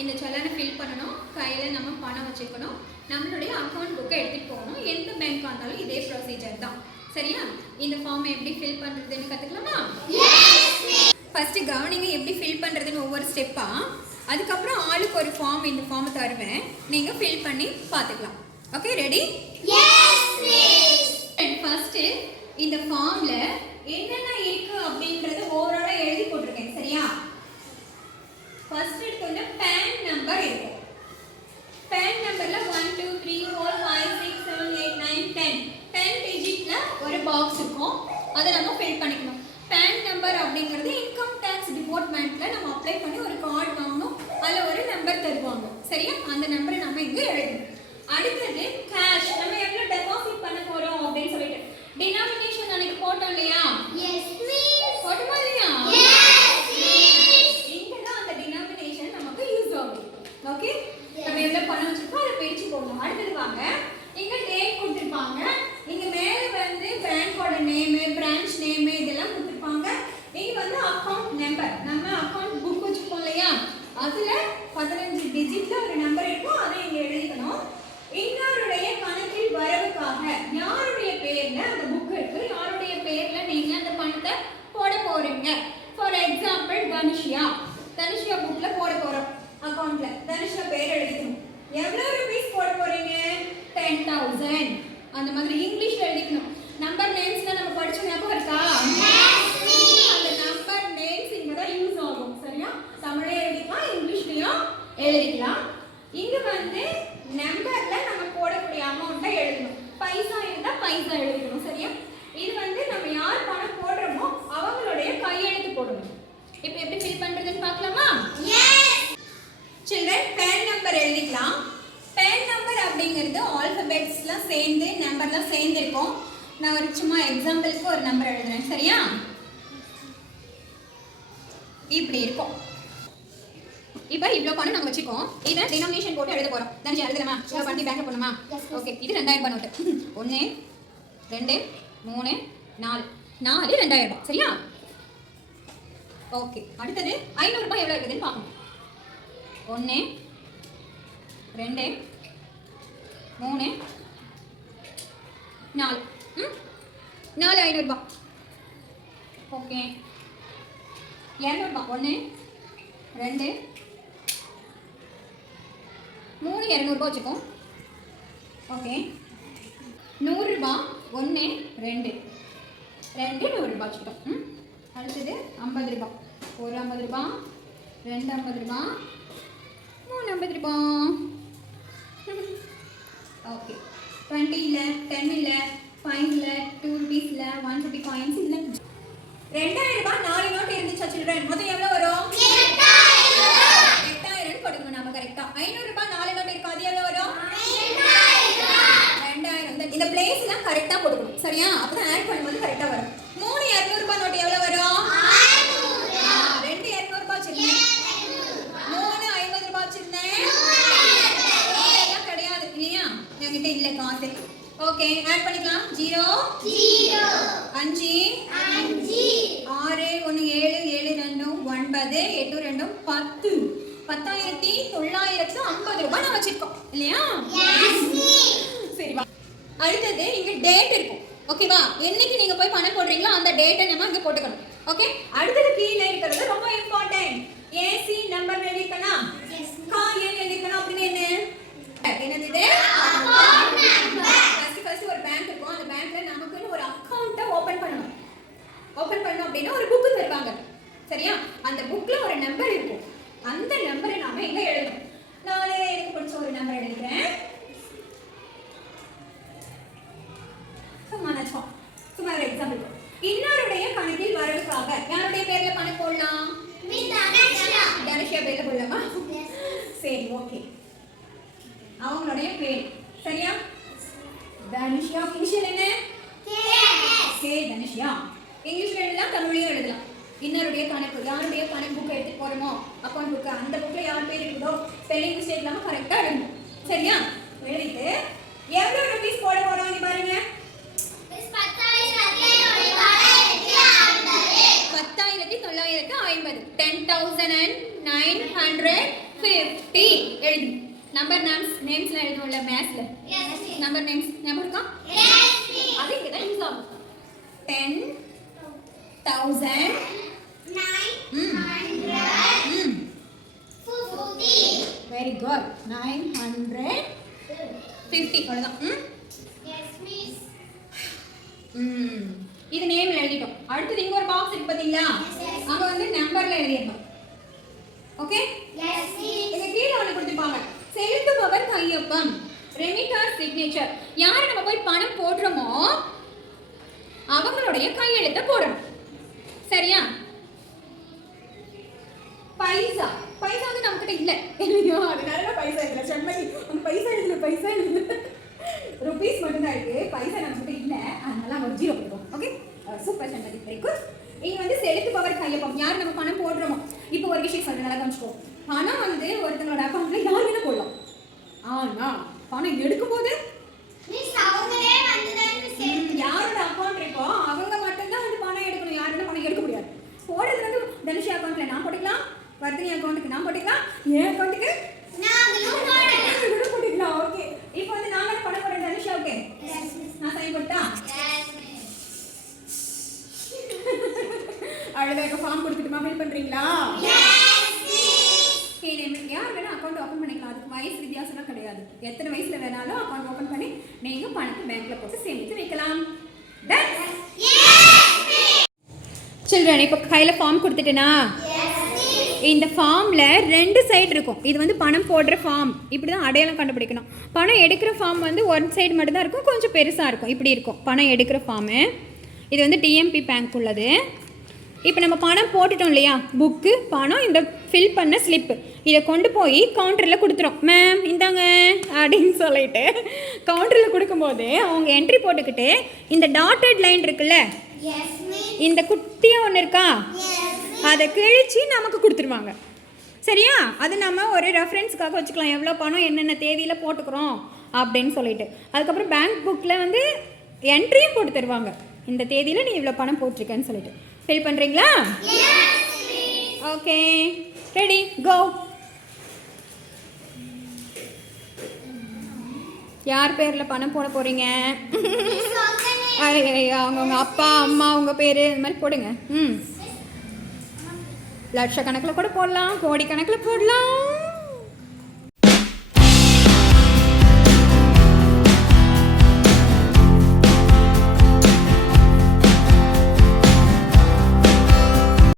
இந்த செல்லானை ஃபில் பண்ணணும். கையில் நம்ம பணம் வச்சுக்கணும். நம்மளுடைய அக்கௌண்ட் புக்கை எடுத்துகிட்டு போகணும். எந்த பேங்க்காக இருந்தாலும் இதே ப்ரொசீஜர் தான். சரியா? இந்த ஃபார்மை எப்படி ஃபில் பண்ணுறதுன்னு கற்றுக்கலாமா ஃபஸ்ட்டு கவனிங்க எப்படி ஃபில் பண்ணுறதுன்னு ஒவ்வொரு ஸ்டெப்பாக அதுக்கப்புறம் ஆளுக்கு ஒரு ஃபார்ம் இந்த ஃபார்மை தருவேன். நீங்கள் ஃபில் பண்ணி பார்த்துக்கலாம். ஓகே ரெடி ஃபர்ஸ்ட்டு இந்த ஃபார்மில் என்னென்ன இருக்குது அப்படின்றத ஓவராலாக எழுதி போட்டிருக்கேன். சரியா? ஃபர்ஸ்ட் எடுத்தோன்னா பேன் நம்பர் இருக்கும். பேன் நம்பரில் one two three four five six seven eight nine ten ten டிஜிட்டில் ஒரு பாக்ஸ் இருக்கும். அதை நம்ம ஃபில் பண்ணிக்கணும். பேன் நம்பர் அப்படிங்கிறது இன்கம் டேக்ஸ் டிபார்ட்மெண்ட்டில் நம்ம அப்ளை பண்ணி ஒரு கார்டு வாங்கணும். அதில் ஒரு நம்பர் தருவாங்க. சரியா? அந்த நம்பரை நம்ம இங்கே எழுதணும். அடுத்தது கேஷ் நம்ம எவ்வளோ டெபாசிட் பண்ண போகிறோம் அப்படின்னு சொல்லிட்டு டினாமினேஷன் அன்னைக்கு போட்டோம் இல்லையா போட்டோமா இல்லையா இங்க தான் அந்த டினாமினேஷன் நமக்கு யூஸ் ஆகும் ஓகே நம்ம எவ்வளவு பணம் வச்சிருக்கோம் அதை பிரிச்சு போடணும் அடுத்தது வாங்க இங்க டேட் கொடுத்துருப்பாங்க இங்க மேல வந்து பேங்கோட நேம் பிரான்ச் நேம் இதெல்லாம் கொடுத்துருப்பாங்க இங்க வந்து அக்கவுண்ட் நம்பர் நம்ம அக்கவுண்ட் புக் வச்சிருக்கோம் இல்லையா அதுல பதினஞ்சு டிஜிட்ல ஒரு நம்பர் இருக்கும் அதை இங்க எழுதிக்கணும் இன்னொருடைய கணக்கில் வரவுக்காக யாருடைய பேர்ல அந்த புக் இருக்கு யாருடைய பேர்ல நீங்க அந்த பணத்தை போட போறீங்க ஃபார் எக்ஸாம்பிள் தனுஷியா தனுஷியா புக்ல போட போறோம் அக்கவுண்ட்ல தனுஷியா பேர் எழுதிக்கணும் எவ்வளவு ருபீஸ் போட போறீங்க டென் தௌசண்ட் அந்த மாதிரி இங்கிலீஷ்ல எழுதிக்கணும் நம்பர் நேம்ஸ்ல நம்ம படிச்ச ஞாபகம் இருக்கா அந்த நம்பர் நேம்ஸ் இங்க தான் யூஸ் ஆகும் சரியா தமிழே எழுதிக்கலாம் இங்கிலீஷ்லயும் எழுதிக்கலாம் இங்க வந்து நம்பர்ல நம்ம போடக்கூடிய அமௌண்ட்டை எழுதணும் பைசா இருந்தா பைசா எழுதிக்கணும் சரியா இது வந்து நம்ம யார் பணம் போடுறோமோ அவங்களுடைய கையெழுத்து போடணும் இப்போ எப்படி ஃபில் பண்றதுன்னு பார்க்கலாமா சில்ட்ரன் பேன் நம்பர் எழுதிக்கலாம் பேன் நம்பர் அப்படிங்கிறது ஆல்பபெட்ஸ்லாம் சேர்ந்து நம்பர்லாம் சேர்ந்து இருக்கும் நான் ஒரு சும்மா எக்ஸாம்பிளுக்கு ஒரு நம்பர் எழுதுறேன் சரியா? இப்படி இருக்கும். இப்போ இவ்வளோ பணம் நாங்கள் வச்சுக்கோம். இதை டினாமினேஷன் போட்டு எழுத போகிறோம் தனிச்சு எழுதுறமா இவ்வளோ பண்ணி பேங்க் போடணுமா? ஓகே இது ரெண்டாயிரம் ரூபாய் நோட்டு ஒன்று ரெண்டு மூணு நாலு. நாலு ரெண்டாயிரம் ரூபாய். சரியா? ஓகே அடுத்தது ஐநூறுரூபா எவ்வளோ இருக்குதுன்னு பார்க்கணும். ஒன்று ரெண்டு மூணு நாலு. ம்? நாலு ஐநூறுரூபா ஓகே. இரநூறுபா ஒன்று ரெண்டு. மூணு இரநூறுபா வச்சுக்கோ. ஓகே. நூறுரூபா ஒன்று ரெண்டு. ரெண்டு நூறுரூபா வச்சுக்கிட்டோம். ம். அடுத்தது ஐம்பது ரூபா ஒரு ஐம்பது ரூபா ரெண்டு ஐம்பது ரூபா மூணு ஐம்பது ரூபா ஓகே. டுவெண்ட்டி இல்லை டென் இல்லை ஃபைவ் இல்லை டூ ருபீஸ் இல்லை ஒன் ஃபிஃப்டி காயின்ஸ் இல்லை. இருந்துச்சு சில்ட்ரன் மொத்தம் எவ்வளோ வரும்? எட்டாயிரம் கொடுக்கணும் நம்ம கரெக்டா ஐநூறு ரூபாய் நாலு நோட்டு இருக்கு? அது எவ்வளோ வரும்? ரெண்டாயிரம் இந்த- இந்த பிளேஸ் எல்லாம் கரெக்டா கொடுக்கணும் சரியா? அப்பதான் ஆட் பண்ணும்போது கரெக்டா வரும் மூணு இரநூறு ரூபாய் நோட்டு எவ்வளவு வரும் ஆ, ரெண்டு இரநூறு ரூபாய் வச்சிருந்தேன் மூணு ஐம்பது ரூபாய் வச்சிருந்தேன் எல்லாம் கிடையாது இல்லையா என்கிட்ட இல்ல காசு ஓகே ஆட் பண்ணிக்கலாம் ஜீரோ அஞ்சு ஆறு ஒன்று ஏழு ஏழு ரெண்டும் ஒன்பது எட்டு ரெண்டும் பத்து. பத்தாயிரத்தி தொள்ளாயிரத்து ஐம்பது ரூபாய் நான் வச்சிருக்கோம். இல்லையா? சரி வா. அடுத்தது இங்க டேட் இருக்கும். ஓகேவா என்னைக்கு நீங்க போய் பணம் போடுறீங்களோ அந்த டேட்டை நம்ம இங்க போட்டுக்கணும். ஓகே அடுத்தது கீழே இருக்கிறது ரொம்ப இம்பார்ட்டன்ட் ஏசி நம்பர் எழுதிக்கணும் கா ஏன் எழுதிக்கணும் அப்படின்னு என்ன? என்னது இது? ஃபர்ஸ்ட் ஃபர்ஸ்ட் ஒரு பேங்க் இருக்கும். அந்த பேங்க்ல நமக்குன்னு ஒரு அக்கவுண்ட்டை ஓபன் பண்ணணும். ஓபன் பண்ணோம் அப்படின்னா ஒரு புக்கு தருவாங்க. சரியா? அந்த புக்ல ஒரு நம்பர் இருக்கும். அந்த நம்பரை நாம எங்க எழுதணும்? நானே எனக்கு பிடிச்ச ஒரு நம்பர் எழுதுறேன். சும்மா நினைச்சோம் சும்மா ஒரு எக்ஸாம்பிள் இன்னொருடைய கணக்கில் வரவுக்காக யாருடைய பேர்ல கணக்கு போடலாம்? தனுஷியா பேர்ல போடலாமா? சரி ஓகே அவங்களுடைய பேர். சரியா? தனுஷியா இனிஷியல் என்ன? கே தனுஷியா இங்கிலீஷ்ல எழுதலாம் எழுதலாம் இன்னருடைய கணக்கு யாருடைய கணக்கு புக் எடுத்துட்டு போறோமோ அக்கௌண்ட் புக் அந்த புக்ல யார் பேர் இருக்குதோ ஸ்பெல்லிங் மிஸ்டேக் இல்லாம கரெக்டா எழுதணும் சரியா? எழுதிட்டு எவ்வளவு ருபீஸ் போட போறோம் நீ பாருங்க. பத்தாயிரத்தி தொள்ளாயிரத்து ஐம்பது. Ten thousand and nine hundred fifty எழுது நம்பர் நேம்ஸ் நேம்ஸ்லாம் எழுதுவோம்ல மேத்ஸில் நம்பர் நேம்ஸ் ஞாபகம் இருக்கா? அது இங்கே தான் யூஸ் ஆகும் ten thousand very good nine hundred fifty அவ்வளோதான் ம்? ம். இது நேம் எழுதிட்டோம். அடுத்தது இங்க ஒரு பாக்ஸ் இருக்கு பாத்தீங்களா? அங்க வந்து நம்பர்ல எழுதிடணும் ஓகே இங்க கீழே ஒன்று கொடுத்துருப்பாங்க. செலுத்துபவர் கையொப்பம். ரெமிட்டார் சிக்னேச்சர் யாரை நம்ம போய் பணம் போடுறோமோ அவங்களுடைய கையெழுத்தை போடணும். சரியா பைசா பைசா வந்து நம்மகிட்ட இல்ல இல்லையோ அதனால பைசா இல்ல சென்மதி அந்த பைசா இல்ல பைசா இல்ல ருபீஸ் மட்டும் தான் இருக்கு பைசா நம்மகிட்ட இல்ல அதனால அவங்க ஜீரோ போடுவோம் okay super Senmathi very good இங்க வந்து செலுத்து பவர் கையப்பம். யார் நம்ம பணம் போடுறோமோ? இப்போ ஒரு விஷயம் சொல்றேன் நல்லா கவனிச்சுக்கோ. பணம் வந்து ஒருத்தனோட அக்கௌண்ட்ல யார் வேணா போடலாம் ஆனா பணம் எடுக்கும் போது ம், யாரோட அக்கௌண்ட் இருக்கோ அவங்க மட்டும்தான் வந்து பணம் எடுக்கணும். யார் வேணா பணம் எடுக்க முடியாது. போடுறது வந்து தனுஷி அக்கௌண்ட்ல நான் போட்டுக்கலாம் வர்தினி அக்கௌண்ட்டுக்கு நான் போட்டுக்கலாம் என் அக்கௌண்ட்டுக்கு போட்டுக்கலாம் ஓகே இப்போ வந்து நான் வேணா பணம் போடுறேன் தனுஷா ஓகே நான் சைன் போட்டா அழகாக ஃபார்ம் கொடுத்துட்டுமா ஃபில் நம்ம யார் வேணா அக்கௌண்ட் ஓப்பன் பண்ணிக்கலாம். அதுக்கு வயசு வித்தியாசம்லாம் கிடையாது. எத்தனை வயசுல வேணாலும் அக்கௌண்ட் ஓப்பன் பண்ணி நீங்க பணத்தை பேங்க்ல போட்டு சேமித்து வைக்கலாம். சில்ட்ரன் இப்போ கையில் ஃபார்ம் கொடுத்துட்டேனா? இந்த ஃபார்மில் ரெண்டு சைடு இருக்கும். இது வந்து பணம் போடுற ஃபார்ம் இப்படி தான் அடையாளம் கண்டுபிடிக்கணும். பணம் எடுக்கிற ஃபார்ம் வந்து ஒன் சைடு மட்டும் தான் இருக்கும். கொஞ்சம் பெருசாக இருக்கும். இப்படி இருக்கும். பணம் எடுக்கிற ஃபார்மு இது வந்து டிஎம்பி பேங்க் உள்ளது. இப்போ நம்ம பணம் போட்டுட்டோம் இல்லையா? புக்கு பணம் இந்த ஃபில் பண்ண ஸ்லிப்பு இதை கொண்டு போய் கவுண்டரில் கொடுத்துரும். மேம் இந்தாங்க அப்படின்னு சொல்லிட்டு கவுண்டரில் கொடுக்கும்போது அவங்க என்ட்ரி போட்டுக்கிட்டு இந்த டாட்டட் லைன் இருக்குல்ல? இந்த குட்டியாக ஒன்று இருக்கா? அதை கிழிச்சு நமக்கு கொடுத்துருவாங்க. சரியா? அது நம்ம ஒரு ரெஃபரன்ஸ்க்காக வச்சுக்கலாம். எவ்வளோ பணம் என்னென்ன தேதியில் போட்டுக்கிறோம் அப்படின்னு சொல்லிட்டு. அதுக்கப்புறம் பேங்க் புக்கில் வந்து என்ட்ரியும் போட்டு தருவாங்க. இந்த தேதியில் நீ இவ்வளோ பணம் போட்டிருக்கேன்னு சொல்லிட்டு. ஃபில் பண்ணுறீங்களா ஓகே ரெடி கோ யார் பேரில் பணம் போட போகிறீங்க அவங்க உங்க அப்பா அம்மா உங்க பேரு இந்த மாதிரி போடுங்க. ம். லட்சக்கணக்கில் கூட போடலாம் கோடி கணக்கில் போடலாம்.